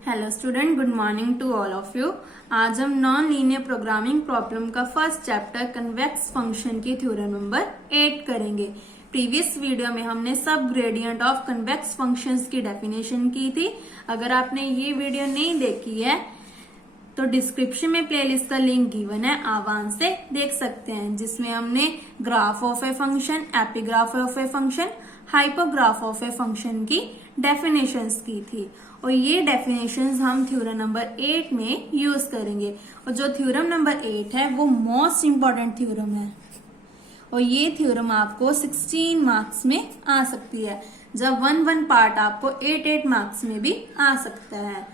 Hello student, good morning to all of you. आज हम non linear programming problem का first chapter convex function की theorem number 8 करेंगे। Previous video में हमने sub gradient of convex functions की definition की थी। अगर आपने ये वीडियो नहीं देखी है तो डिस्क्रिप्शन में प्लेलिस्ट का लिंक गिवन है, आप वहां से देख सकते हैं, जिसमें हमने graph of a function, epigraph of a function, hypergraph of a function की डेफिनेशंस की थी। और ये डेफिनेशंस हम थ्योरम नंबर 8 में यूज करेंगे। और जो थ्योरम नंबर 8 है वो मोस्ट इंपॉर्टेंट थ्योरम है और ये थ्योरम आपको 16 मार्क्स में आ सकती है, जब 1 पार्ट आपको 8 मार्क्स में भी आ सकता है।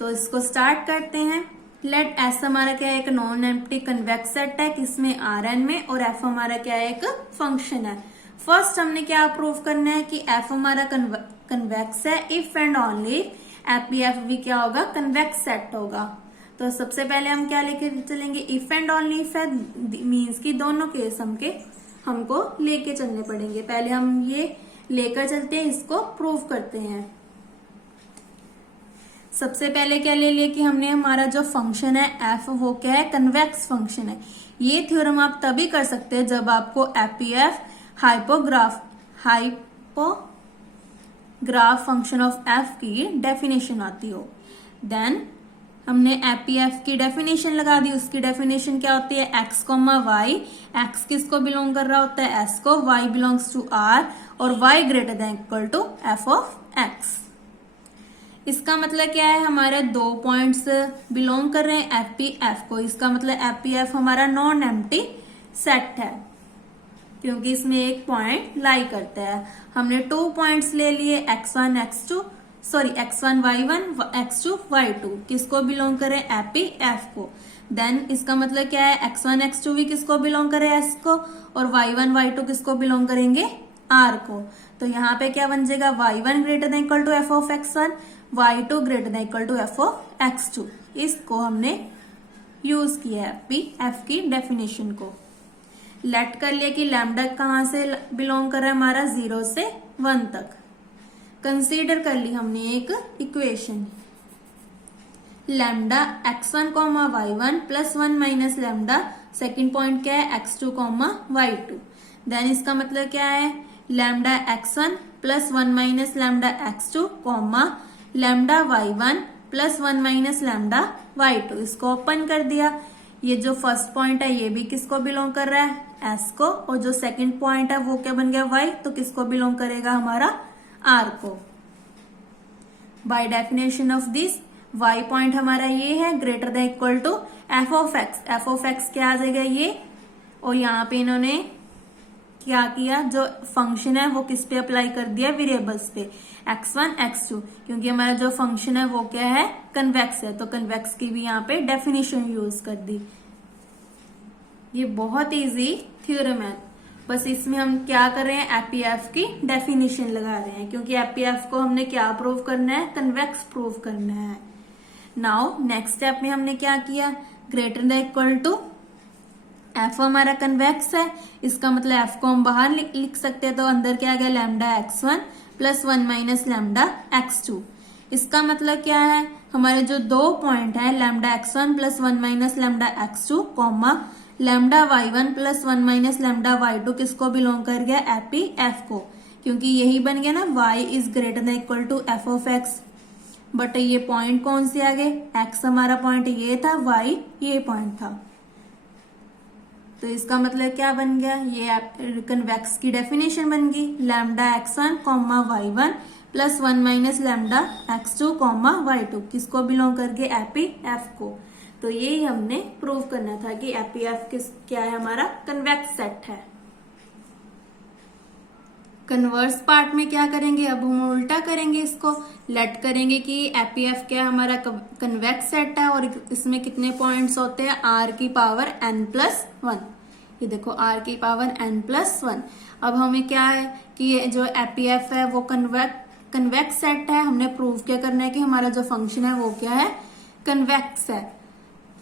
तो इसको स्टार्ट करते हैं। लेट एस हमारा क्या है, एक नॉन एम्प्टी कन्वेक्स सेट है किसमें Rn में, और एफ हमारा क्या है, एक फंक्शन है। फर्स्ट हमने क्या प्रूव करना है कि एफ हमारा कन्वेक्स है इफ एंड ओनली एफ भी क्या होगा, कन्वेक्स सेट होगा। तो सबसे पहले हम क्या लेके चलेंगे, इफ एंड ओनली इफ है, मीन्स की दोनों केस हमको लेके चलने पड़ेंगे। पहले हम ये लेकर चलते हैं, इसको प्रूव करते हैं। सबसे पहले क्या ले लिया कि हमने हमारा जो फंक्शन है एफ वो क्या है, कन्वेक्स फंक्शन है। ये थ्योरम आप तभी कर सकते हैं जब आपको एपीएफ हाइपोग्राफ फंक्शन ऑफ एफ की डेफिनेशन आती हो। देन हमने एपीएफ की डेफिनेशन लगा दी। उसकी डेफिनेशन क्या होती है, एक्स कॉमा वाई। एक्स किसको बिलोंग कर रहा होता है, एस को। वाई बिलोंग्स टू आर और y greater than equal to F of x. इसका मतलब क्या है, हमारे दो पॉइंट्स बिलोंग कर रहे हैं एफ पी एफ को। इसका मतलब एफ पी एफ हमारा नॉन एम्प्टी सेट है क्योंकि इसमें एक पॉइंट लाई करता है। हमने 2 पॉइंट्स ले लिए, x1 y1 x2 y2। किसको बिलोंग करे, एफ पी एफ को। देन इसका मतलब क्या है, x1 x2 भी किसको बिलोंग करे, एस को, और y1 y2 किसको बिलोंग करेंगे, आर को। तो यहाँ पे क्या बन जाएगा, y1 greater than equal to F of x1, y2 greater than equal to F of x2। इसको हमने यूज किया है एफ की डेफिनेशन को। लेट कर लिया कि लैम्डा कहाँ से बिलोंग कर रहा है, हमारा 0 से 1 तक। कंसीडर कर ली हमने एक equation, lambda x1 comma y1 plus 1 minus lambda, second point क्या है, x2 कॉमा y2। देन इसका मतलब क्या है, lambda x1 plus 1 minus lambda x2 comma lambda y1 plus 1 minus lambda y2। इसको ओपन कर दिया। ये जो फर्स्ट पॉइंट है ये भी किसको बिलोंग कर रहा है, एस को, और जो सेकंड पॉइंट है वो क्या बन गया, y, तो किसको बिलोंग करेगा, हमारा आर को। By definition of this y point हमारा ये है greater than equal to F of x. F of x क्या आ जाएगा, ये। और यहाँ पे इन्होंने क्या किया, जो फंक्शन है वो किस पे अप्लाई कर दिया, वेरिएबल्स पे, x1 x2, क्योंकि हमारा जो फंक्शन है वो क्या है, कन्वेक्स है। तो कन्वेक्स की भी यहाँ पे डेफिनेशन यूज कर दी। ये बहुत इजी थ्योरम है, बस इसमें हम क्या कर रहे हैं, एपीएफ की डेफिनेशन लगा रहे हैं, क्योंकि एपीएफ को हमने क्या प्रूव करना है, कन्वेक्स प्रूव करना है। नाउ नेक्स्ट स्टेप में हमने क्या किया, greater than equal to f हमारा कन्वेक्स है, इसका मतलब एफ को हम बाहर लिख सकते हैं। तो अंदर क्या आ गया, lambda x1 plus 1 minus lambda x2। इसका मतलब क्या है, हमारे जो दो पॉइंट है, lambda x1 plus 1 minus lambda x2 comma lambda y1 plus 1 minus lambda y2 किसको बिलोंग कर गया, एफ पी एफ को, क्योंकि यही बन गया ना, y is greater than equal to F of x. But ये पॉइंट कौन से आ गए, x हमारा पॉइंट ये था, y ये पॉइंट था। तो इसका मतलब क्या बन गया, ये कन्वेक्स की डेफिनेशन बन गई, lambda x1 comma y1 plus 1 minus lambda x2 comma y2 किसको बिलोंग करके, एपी एफ को। तो यही हमने प्रूव करना था कि एपी एफ क्या है, हमारा कन्वेक्स सेट है। कन्वर्स पार्ट में क्या करेंगे, अब हम उल्टा करेंगे, इसको लेट करेंगे कि एपीएफ क्या है, हमारा कन्वेक्स सेट है और इसमें कितने पॉइंट्स होते हैं, आर की पावर n+1। ये देखो आर की पावर n+1। अब हमें क्या है कि ये जो एपीएफ है वो कन्वेक्स सेट है। हमने प्रूव क्या करना है कि हमारा जो फंक्शन है वो क्या है, कन्वेक्स है।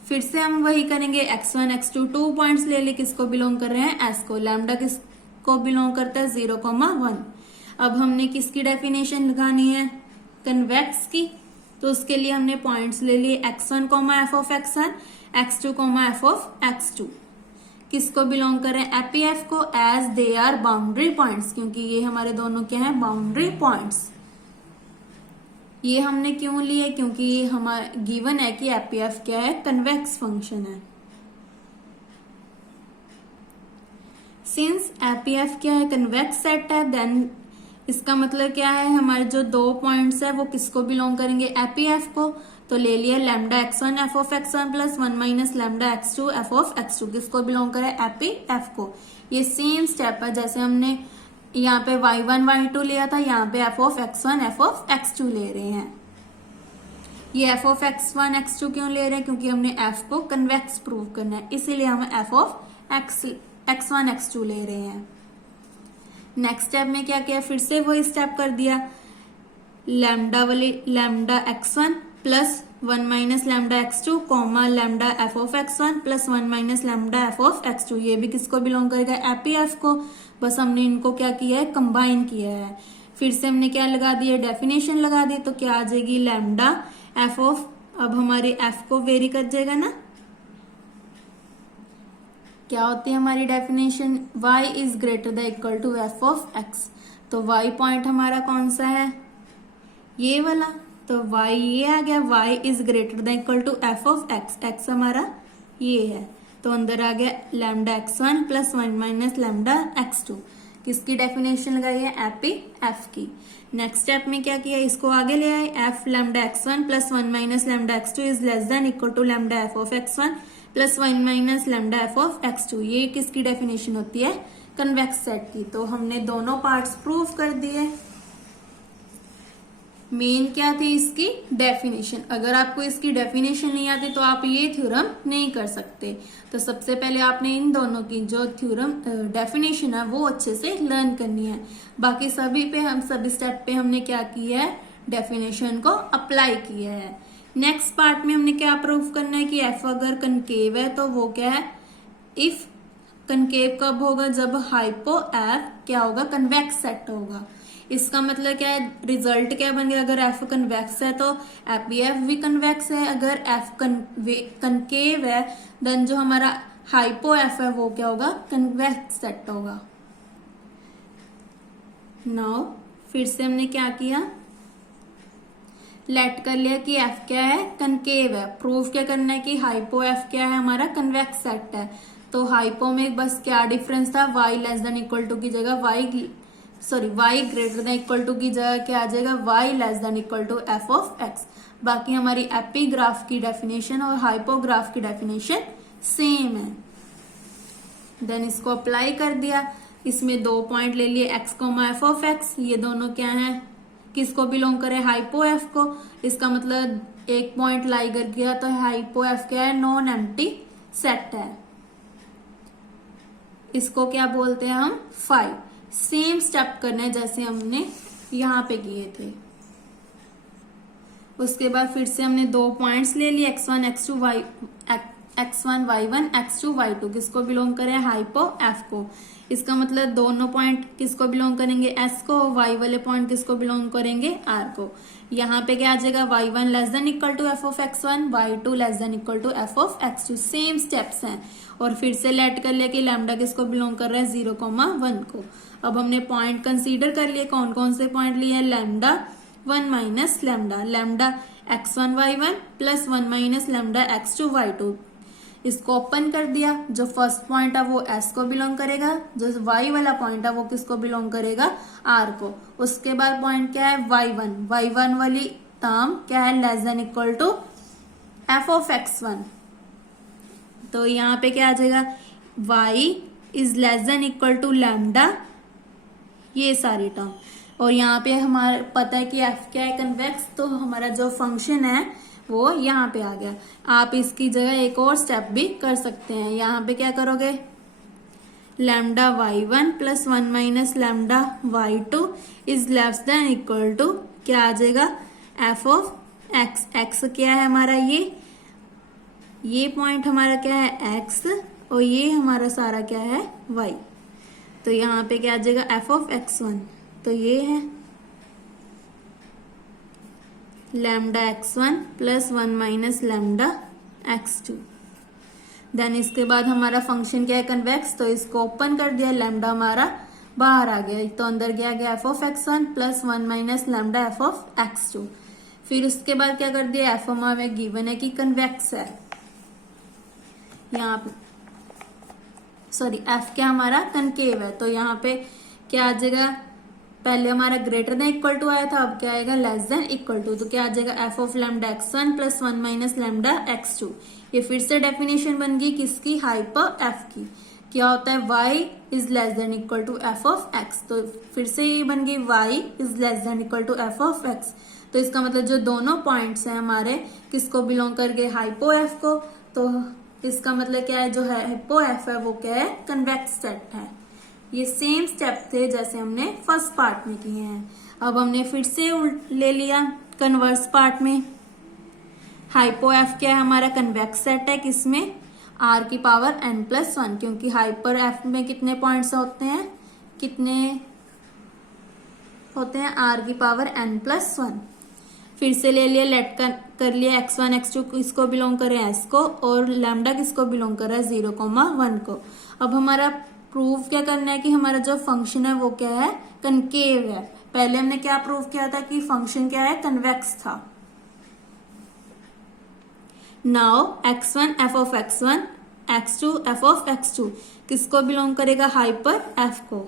फिर से हम वही करेंगे, x1 x2 2 पॉइंट्स ले लिए, किसको बिलोंग कर रहे हैं, एस को। लैम्डा किसको बिलोंग करता है, 0, 1। अब हमने किसकी डेफिनेशन लगानी है, कन्वेक्स की। तो उसके लिए हमने पॉइंट्स ले लिए x1 comma f of x1, x2 comma f of x2। किसको बिलोंग करें? एपीएफ को, as they are boundary points, क्योंकि ये हमारे दोनों क्या है? Boundary points. ये हमने क्यों लिए? क्योंकि ये हमारा गिवन है कि एपीएफ क्या है? कन्वेक्स फंक्शन है। सिंस एपीएफ क्या है? कन्वेक्स सेट है, देन इसका मतलब क्या है? हमारे जो दो पॉइंट्स है वो किसको बिलोंग करेंगे? एपीएफ को। तो ले लिया lambda x1 F of x1 plus 1 minus lambda x2 F of x2। किसको बिलोंग करे? एपीएफ को। ये सेम स्टेप है जैसे हमने यहाँ पे y1 y2 लिया था, यहाँ पे F of x1 F of x2 ले रहे हैं। ये एफ ऑफ x1 x2 क्यों ले रहे हैं? क्योंकि हमने f को कन्वेक्स प्रूव करना है, इसीलिए हम एफ ऑफ x1 x2 ले रहे हैं। नेक्स्ट स्टेप में क्या किया? फिर से वही स्टेप कर दिया, lambda x1 plus 1 minus lambda x2 comma lambda f of x1 plus 1 minus lambda f of x2। ये भी किसको बिलोंग करेगा? एपीएफ को। बस हमने इनको क्या किया है? कंबाइन किया है। फिर से हमने क्या लगा दिया? डेफिनेशन लगा दी। तो क्या आ जाएगी? लैम्डा एफ ऑफ, अब हमारी एफ को वेरी कर जाएगा ना, क्या होती है हमारी definition? y is greater than equal to F of x। तो y पॉइंट हमारा कौन सा है? ये वाला। तो y ये आ गया, y is greater than equal to F of x। x हमारा ये है, तो अंदर आ गया lambda x1 plus 1 minus lambda x2। किसकी डेफिनेशन लगाई है? एफ की। नेक्स्ट स्टेप में क्या किया? इसको आगे ले आए, f lambda x1 plus 1 minus lambda x2 is less than equal to lambda f of x1 plus 1 minus lambda f of x2। ये किसकी डेफिनेशन होती है? कन्वेक्स सेट की। तो हमने दोनों पार्ट्स प्रूव कर दिए। मेन क्या थी? इसकी डेफिनेशन। अगर आपको इसकी डेफिनेशन नहीं आती तो आप ये थ्योरम नहीं कर सकते। तो सबसे पहले आपने इन दोनों की जो थ्योरम डेफिनेशन है वो अच्छे से लर्न करनी है। बाकी सभी स्टेप पे हमने क्या किया है? डेफिनेशन को अप्लाई किया है। नेक्स्ट पार्ट में हमने क्या प्रूव करना है कि एफ अगर कनकेव है तो वो क्या है? इफ कनकेव कब होगा? जब हाइपो एफ क्या होगा? कन्वेक्स सेट होगा। इसका मतलब क्या है? रिजल्ट क्या बन गया? अगर एफ कन्वेक्स है तो एपीएफ भी कन्वेक्स है। अगर एफ कनकेव है देन जो हमारा हाइपो एफ है वो क्या होगा? कन्वेक्स सेट होगा। नाउ फिर से हमने क्या किया? लेट कर लिया कि एफ क्या है? कनकेव है। प्रूव क्या करना है कि हाइपो एफ क्या है? हमारा कन्वेक्स सेट है। तो हाइपो में बस क्या डिफरेंस था? y less than equal to की जगह y greater than equal to की जगह क्या आ जाएगा? y less than equal to F of x। बाकी हमारी एपीग्राफ की डेफिनेशन और हाइपोग्राफ की डेफिनेशन सेम है। देन इसको अप्लाई कर दिया। इसमें दो पॉइंट ले लिए x comma f of x। ये दोनों क्या है? किसको बिलोंग करे? हाइपो एफ को। इसका मतलब एक पॉइंट लाई कर गया तो हाइपो एफ क्या है? नॉन एम्प्टी सेट है। इसको क्या बोलते हैं हम? फाई। सेम स्टेप करने जैसे हमने यहां पे किए थे। उसके बाद फिर से हमने दो पॉइंट्स ले लिए x1 x2 x1 y1 x2 y2। किसको बिलोंग करें? हाइपो एफ को। इसका मतलब दोनों पॉइंट किसको बिलोंग करेंगे? s को। y वाले पॉइंट किसको बिलोंग करेंगे? r को। यहाँ पे क्या आ जाएगा? y1 less than equal to F of x1, y2 less than equal to F of x2। Same steps हैं। और फिर से लेट कर लिया कि लैम्डा किसको बिलोंग कर रहा है? 0,1 को। अब हमने पॉइंट कंसीडर कर लिए। कौन कौन से पॉइंट लिए? Lambda 1 minus lambda x1 y1 plus 1 minus lambda x2 y2। इसको ओपन कर दिया। जो फर्स्ट पॉइंट है वो s को बिलोंग करेगा, जो y वाला पॉइंट है वो किसको बिलोंग करेगा? r को। उसके बाद पॉइंट क्या है? y1 वाली टर्म क्या है? Less than equal to F of x1। तो यहाँ पे क्या आ जाएगा? y is less than equal to lambda, ये सारी टर्म। और यहाँ पे हमारा पता है कि f क्या है? कन्वेक्स। तो हमारा जो फंक्शन है वो यहाँ पे आ गया। आप इसकी जगह एक और स्टेप भी कर सकते हैं। यहाँ पे क्या करोगे? Lambda y1 plus 1 minus lambda y2 is less than equal to क्या आ जाएगा? F of x। x क्या है हमारा? ये पॉइंट हमारा क्या है? x, और ये हमारा सारा क्या है? y। तो यहाँ पे क्या आ जाएगा? F of x1। तो ये है, lambda x1 plus 1 minus lambda x2। Then इसके बाद हमारा फंक्शन क्या है, कन्वेक्स, तो इसको ओपन कर दिया, लैम्डा हमारा बाहर आ गया, तो अंदर गया F of x1 plus 1 minus lambda f of x2। फिर उसके बाद क्या कर दिया, एफ हमें गिवन है कि कन्वेक्स है, यहाँ पे सॉरी एफ क्या हमारा कनकेव है, तो यहाँ पे क्या आ जाएगा, पहले हमारा ग्रेटर देन इक्वल टू आया था, अब क्या आएगा लेस देन इक्वल टू, तो क्या आ जाएगा f of lambda x1 plus 1 minus lambda x2। ये फिर से डेफिनेशन बन गई किसकी, हाइपर एफ की। क्या होता है, y is less than equal to F of x, तो फिर से ये बन गई y is less than equal to F of x। तो इसका मतलब जो दोनों पॉइंट्स हैं हमारे किसको बिलोंग कर गए, हाइपो एफ को, तो इसका मतलब क्या है, जो है हाइपो एफ है वो क्या है, कन्वेक्स सेट है। ये सेम स्टेप थे जैसे हमने फर्स्ट पार्ट में किए हैं। अब हमने फिर से ले लिया कन्वर्स पार्ट में। हाइपो एफ क्या है, हमारा कन्वेक्स सेट है, किसमें, आर की पावर एन प्लस 1, क्योंकि हाइपर एफ में कितने पॉइंट्स होते हैं, कितने होते हैं, आर की पावर एन प्लस 1। फिर से ले लिया, लेट कर लिया x1 x2 किसको बिलोंग करे, s को, और लैम्डा किसको बिलोंग कर रहा है, 0,1 को। अब हमारा प्रूव क्या करना है कि हमारा जो फंक्शन है वो क्या है, कनकेव है। पहले हमने क्या प्रूव किया था कि फंक्शन क्या है, कन्वेक्स था। Now x1 f of x1, x2 f of x2 किसको बिलोंग करेगा, हाइपर f को,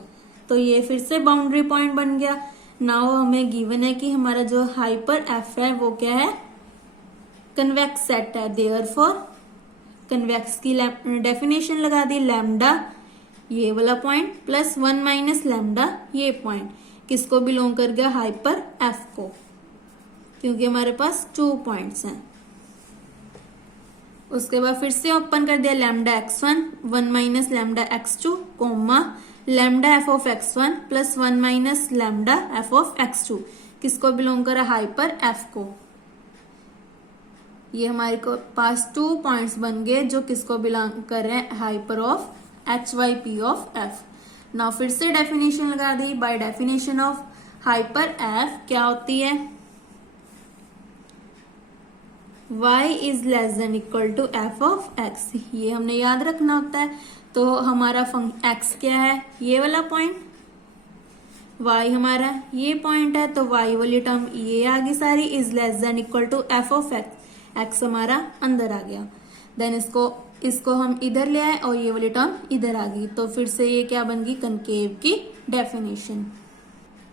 तो ये फिर से बाउंड्री पॉइंट बन गया। नाउ हमें गिवन है कि हमारा जो हाइपर एफ है वो क्या है, कन्वेक्स सेट है, देयरफॉर कन्वेक्स की डेफिनेशन लगा दी, लैम्डा ये वाला पॉइंट प्लस 1 माइनस लैम्डा ये पॉइंट किसको बिलोंग कर गया, हाइपर एफ को, क्योंकि हमारे पास 2 पॉइंट्स हैं। उसके बाद फिर से ओपन कर दिया, lambda x1 1 minus lambda x2 comma lambda f of x1 plus 1 minus lambda f of x2 किसको बिलोंग कर रहा है, हाइपर एफ को। ये हमारे को पास 2 पॉइंट्स बन गए जो किसको बिलोंग कर रहे हैं, hyper of H Y P of F. Now फिर से डेफिनेशन लगा दी, by definition of hyper F क्या होती है, y is less than equal to F of x, ये हमने याद रखना होता है। तो हमारा x क्या है, ये वाला पॉइंट, y हमारा ये पॉइंट है, तो y वाली टर्म ये आ गई सारी, is less than equal to F of x हमारा अंदर आ गया। देन इसको हम इधर ले आए और ये वाली टर्म इधर आ गई, तो फिर से ये क्या बन गई, कनकेव की डेफिनेशन।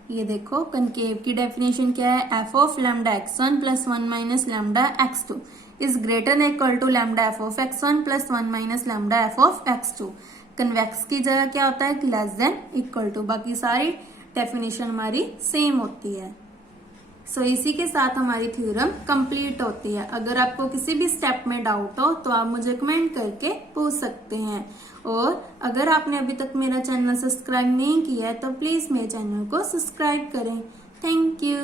ये देखो कनकेव की डेफिनेशन क्या है, f of lambda x1 plus 1 minus lambda x2 is greater than equal to lambda f of x1 plus 1 minus lambda f of x2। Convex की जगह क्या होता है, लेस देन इक्वल टू, बाकी सारी डेफिनेशन हमारी सेम होती है। सो इसी के साथ हमारी थ्योरम कंप्लीट होती है। अगर आपको किसी भी स्टेप में डाउट हो तो आप मुझे कमेंट करके पूछ सकते हैं, और अगर आपने अभी तक मेरा चैनल सब्सक्राइब नहीं किया है तो प्लीज मेरे चैनल को सब्सक्राइब करें। Thank you.